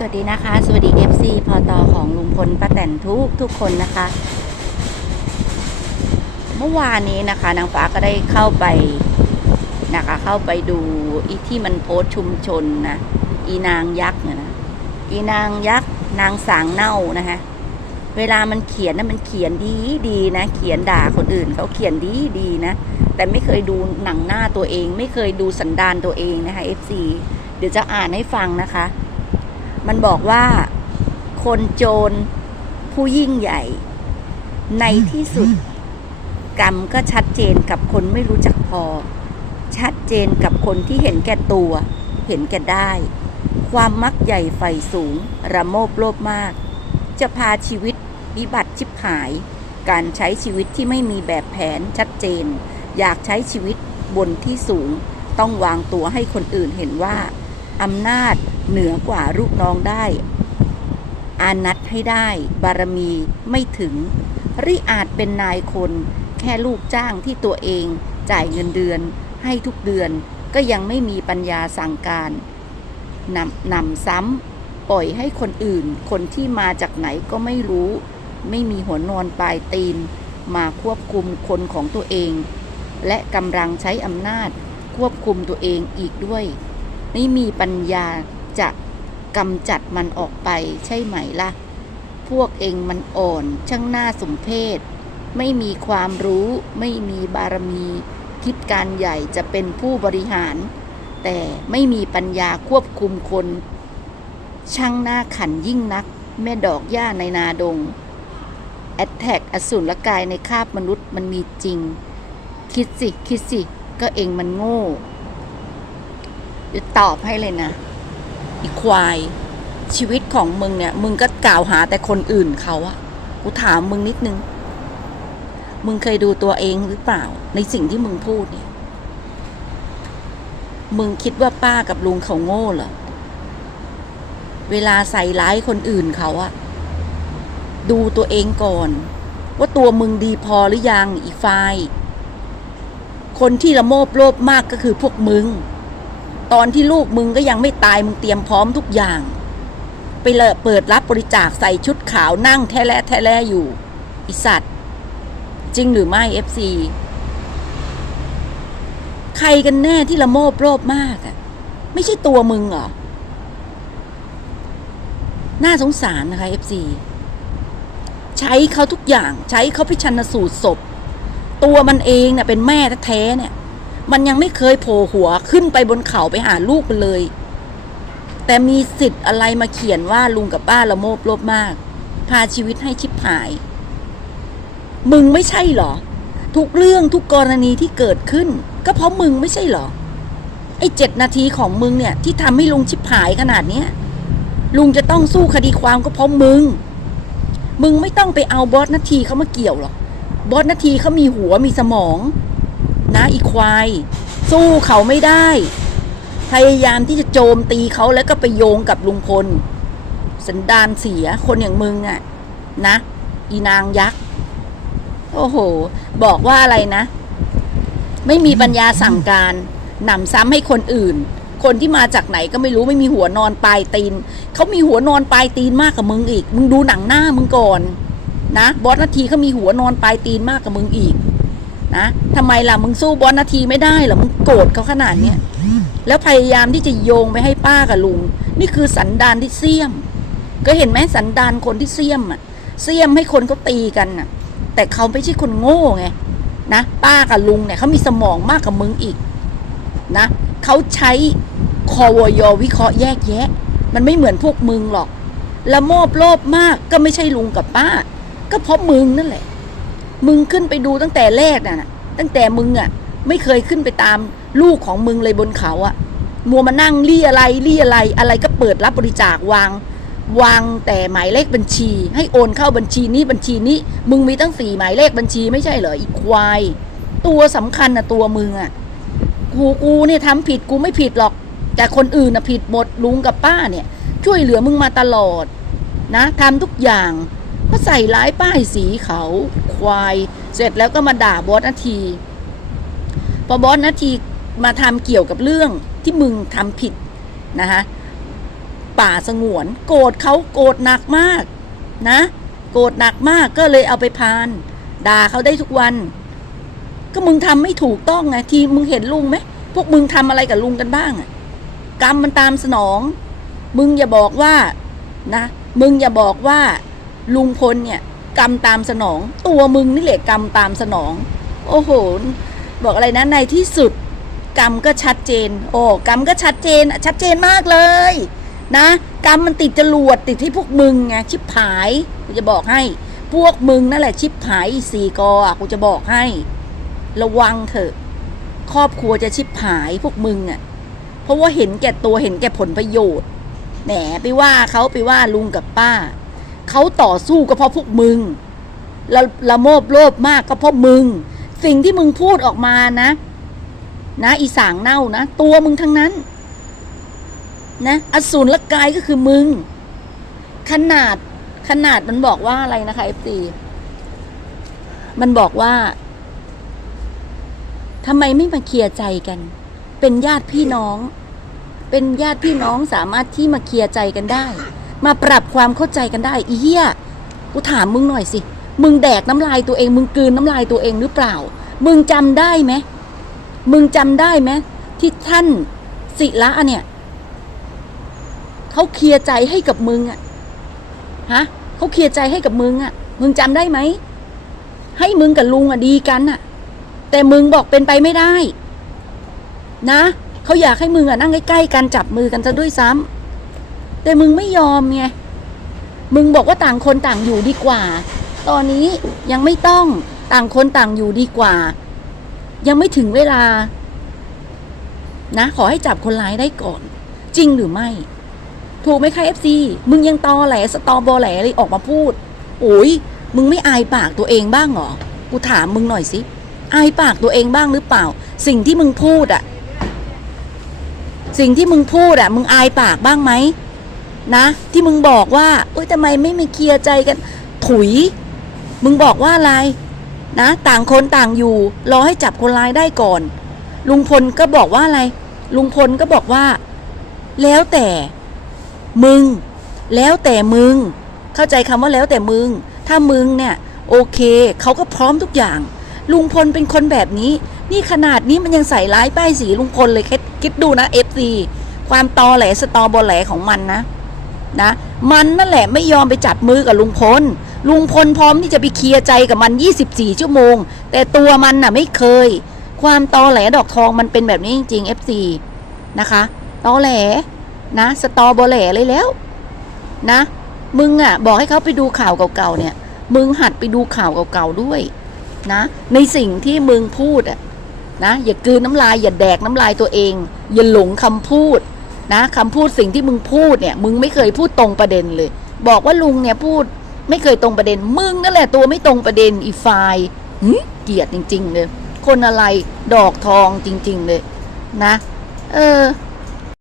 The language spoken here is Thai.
สวัสดีนะคะ สวัสดี FC พอตอของลุงพลป้าแตนทุกทุกคนนะคะ เมื่อวานนี้นะคะนางฟ้าก็ได้เข้าไปนะคะ เข้าไปดูอีที่มันโพสชุมชนนะอีนางยักษ์เนี่ยนะอีนางยักษ์นางสางเน่านะคะเวลามันเขียนนะมันเขียนดีดีนะ เขียนด่าคนอื่นเขาเขียนดีดีนะ แต่ไม่เคยดูหนังหน้าตัวเอง ไม่เคยดูสันดานตัวเองนะคะ FC เดี๋ยวจะอ่านให้ฟังนะคะ มันบอกว่าคนโจรผู้ยิ่งใหญ่ ในที่สุด กรรมก็ชัดเจนกับคนไม่รู้จักพอ ชัดเจนกับคนที่เห็นแก่ตัว เห็นแก่ได้ ความมักใหญ่ไฟสูง ระโมบโลภมาก จะพาชีวิตวิบัติชิบหาย การใช้ชีวิตที่ไม่มีแบบแผนชัดเจน อยากใช้ชีวิตบนที่สูง ต้องวางตัวให้คนอื่นเห็นว่า อำนาจเหนือกว่าลูกน้องได้ อานัดให้ได้ บารมีไม่ถึงริอาจเป็นนายคน แค่ลูกจ้างที่ตัวเอง จ่ายเงินเดือน ให้ทุกเดือนก็ยังไม่มีปัญญาสั่งการนำนำซ้ำปล่อยให้คนอื่น คนที่มาจากไหนก็ไม่รู้ ไม่มีหัวนอนปลายตีน มาควบคุมคนของตัวเอง และกำลังใช้อำนาจควบคุมตัวเองอีกด้วย ไม่มีปัญญาจะกำจัดมันออกไปใช่ไหมล่ะ พวกเองมันอ่อนช่างหน่าสมเพชไม่มีความรู้ไม่มีบารมี คิดการใหญ่จะเป็นผู้บริหาร แต่ไม่มีปัญญาควบคุมคน ช่างหน้าขันยิ่งนัก แม่ดอกหญ้าในนาดง แอตแทกอสูรกายในคาบมนุษย์มันมีจริง คิดสิ คิดสิ ก็เองมันโง่ ตอบให้เลยนะอีควาย ชีวิตของมึงเนี่ย มึงก็กล่าวหาแต่คนอื่นเขาอะกูถามมึงนิดนึง มึงเคยดูตัวเองหรือเปล่า ในสิ่งที่มึงพูดเนี่ย มึงคิดว่าป้ากับลุงเขาโง่เหรอเวลาใส่ร้ายคนอื่นเขาอะดูตัวเองก่อน ว่าตัวมึงดีพอหรือยังอีกฝ่าย คนที่ละโมบโลภมากก็คือพวกมึง ตอนที่ลูกมึงก็ยังไม่ตายมึงเตรียมพร้อมทุกอย่าง ไปเลยเปิดรับบริจาคใส่ชุดขาวนั่งแท้แลแท้แลอยู่ไอสัตว์ จริงหรือไม่เอฟซีใครกันแน่ที่ละโมบโลภมากอะไม่ใช่ตัวมึงเหรอ น่าสงสารนะคะเอฟซีใช้เขาทุกอย่างใช้เขาไปชันสูตรศพ ตัวมันเองเน่ะเป็นแม่แท้ๆเนี่ย มันยังไม่เคยโผล่หัวขึ้นไปบนเขาไปหาลูกมันเลย แต่มีสิทธิ์อะไรมาเขียนว่าลุงกับป้าละโมบโลภมาก พาชีวิตให้ชิบหาย มึงไม่ใช่เหรอ ทุกเรื่องทุกกรณีที่เกิดขึ้น ก็เพราะมึงไม่ใช่เหรอ ไอ้เจ็ดนาทีของมึงเนี่ย ที่ทำให้ลุงชิบหายขนาดเนี้ยลุงจะต้องสู้คดีความก็เพราะมึง มึงไม่ต้องไปเอาบอสนาทีเขามาเกี่ยวหรอก บอสนาทีเขามีหัวมีสมอง นะอีควาย สู้เขาไม่ได้ พยายามที่จะโจมตีเขาแล้วก็ไปโยงกับลุงพล สันดานเสียคนอย่างมึงอะ่ะ นะ อีนางยักษ์โอ้โห บอกว่าอะไรนะ ไม่มีปัญญาสั่งการหนำซ้ำให้คนอื่น คนที่มาจากไหนก็ไม่รู้ไม่มีหัวนอนปลายตีนเขามีหัวนอนปลายตีนมากกว่ามึงอีก มึงดูหนังหน้ามึงก่อน นะบอสนาทีเขามีหัวนอนปลายตีนมากกว่ามึงอีก นะทำไมล่ะมึงสู้บอสนาทีไม่ได้เหรอมึงโกรธเขาขนาดเนี้ยแล้วพยายามที่จะโยงไปให้ป้ากับลุง นี่คือสันดานที่เสี่ยม ก็เห็นไหมสันดานคนที่เสี่ยมอะ เสี่ยมให้คนเขาตีกันน่ะ แต่เขาไม่ใช่คนโง่ไงนะป้ากับลุงเนี่ยเขามีสมองมากกว่ามึงอีกนะเขาใช้คอวยอวิเคราะห์แยกแยะ มันไม่เหมือนพวกมึงหรอก ละโมบโลภมากก็ไม่ใช่ลุงกับป้า ก็เพราะมึงนั่นแหละ มึงขึ้นไปดูตั้งแต่แรกน่ะ ตั้งแต่มึงอะ ไม่เคยขึ้นไปตามลูกของมึงเลยบนเขาอะ มัวมานั่งรี่อะไรรี่อะไร อะไรก็เปิดรับบริจาควาง วางแต่หมายเลขบัญชี ให้โอนเข้าบัญชีนี้บัญชีนี้ มึงมีตั้งสี่หมายเลขบัญชีไม่ใช่เหรออีกควาย ตัวสำคัญนะตัวมึงอะกูกูเนี่ยทำผิดกูไม่ผิดหรอก แต่คนอื่นน่ะผิดหมดลุงกับป้าเนี่ย ช่วยเหลือมึงมาตลอด นะทำทุกอย่างก็ใส่ร้ายป้ายสีเขา ควาย เสร็จแล้วก็มาด่าบอสนาที พอบอสนาทีมาทำเกี่ยวกับเรื่องที่มึงทำผิดนะคะป่าสงวน โกรธเขาโกรธหนักมากนะ โกรธหนักมากก็เลยเอาไปพานด่าเขาได้ทุกวัน ก็มึงทำไม่ถูกต้องไงทีมึงเห็นลุงไหมพวกมึงทำอะไรกับลุงกันบ้างอะกรรมมันตามสนอง มึงอย่าบอกว่านะ มึงอย่าบอกว่าลุงพลเนี่ย กรรมตามสนอง ตัวมึงนี่แหละกรรมตามสนอง โอ้โห บอกอะไรนะในที่สุด กรรมก็ชัดเจน โอ้กรรมก็ชัดเจน ชัดเจนมากเลย นะ กรรมมันติดจรวดติดที่พวกมึงไงชิบหายกูจะบอกให้ พวกมึงนั่นแหละ ชิบหายสี่กอกูจะบอกให้ ระวังเถอะ ครอบครัวจะชิบหายพวกมึงอะ เพราะว่าเห็นแก่ตัวเห็นแก่ผลประโยชน์แหมไปว่าเขาไปว่าลุงกับป้า เขาต่อสู้ก็เพราะพวกมึงละละโมบโลภมากก็เพราะมึง สิ่งที่มึงพูดออกมานะ นะอีสางเน่านะ ตัวมึงทั้งนั้น นะ อสูรละกายก็คือมึง ขนาดขนาดมันบอกว่าอะไรนะคะเอฟซีมันบอกว่าทำไมไม่มาเคลียร์ใจกัน เป็นญาติพี่น้อง เป็นญาติพี่น้องสามารถที่มาเคลียร์ใจกันได้ มาปรับความเข้าใจกันได้อีเหี้ยกูถามมึงหน่อยสิ มึงแดกน้ำลายตัวเอง มึงกลืนน้ำลายตัวเองหรือเปล่า มึงจำได้ไหมมึงจำได้ไหมที่ท่านศิระเนี่ยเขาเคลียร์ใจให้กับมึงอะฮะเขาเคลียร์ใจให้กับมึงอะมึงจำได้ไหมให้มึงกับลุงอะดีกันอะแต่มึงบอกเป็นไปไม่ได้ นะเขาอยากให้มึงอะนั่งใกล้ๆกันจับมือกันซะด้วยซ้ำ แต่มึงไม่ยอมไง มึงบอกว่าต่างคนต่างอยู่ดีกว่า ตอนนี้ยังไม่ต้องต่างคนต่างอยู่ดีกว่า ยังไม่ถึงเวลา นะ ขอให้จับคนร้ายได้ก่อน จริงหรือไม่ ถูกไหมคะเอฟซีมึงยังตอแหลสตอบอแหลเลยออกมาพูด โอ้ยมึงไม่อายปากตัวเองบ้างเหรอ กูถามมึงหน่อยสิ อายปากตัวเองบ้างหรือเปล่า สิ่งที่มึงพูดอะสิ่งที่มึงพูดอะมึงอายปากบ้างไหม นะ ที่มึงบอกว่าเอ้ยทำไมไม่มีเคลียร์ใจกัน ถุย มึงบอกว่าอะไร นะ ต่างคนต่างอยู่ รอให้จับคนร้ายได้ก่อน ลุงพลก็บอกว่าอะไร ลุงพลก็บอกว่า แล้วแต่ มึง แล้วแต่มึง เข้าใจคำว่าแล้วแต่มึง ถ้ามึงเนี่ย โอเคเขาก็พร้อมทุกอย่าง ลุงพลเป็นคนแบบนี้ นี่ขนาดนี้มันยังใส่ร้ายป้ายสีลุงพลเลยคิดคิดดูนะเอฟซีความตอแหลสตอบอแหลของมันนะ นะมันนั่นแหละไม่ยอมไปจับมือกับลุงพล ลุงพลพร้อมที่จะไปเคลียร์ใจกับมัน 24 ชั่วโมง แต่ตัวมันน่ะไม่เคย ความตอแหลดอกทองมันเป็นแบบนี้จริงๆ FC นะคะตอแหลนะ สตอบอแหลเลยแล้ว นะ มึงอะ บอกให้เขาไปดูข่าวเก่าๆเนี่ย มึงหัดไปดูข่าวเก่าๆด้วยนะ ในสิ่งที่มึงพูดอะนะอย่ากืนน้ำลายอย่าแดกน้ำลายตัวเอง อย่าหลงคำพูด นะคำพูดสิ่งที่มึงพูดเนี่ย มึงไม่เคยพูดตรงประเด็นเลย บอกว่าลุงเนี่ยพูดไม่เคยตรงประเด็น มึงนั่นแหละตัวไม่ตรงประเด็นอีไฟล์หึเกลียดจริง ๆ เลย คนอะไรดอกทองจริง ๆ เลย นะ เออ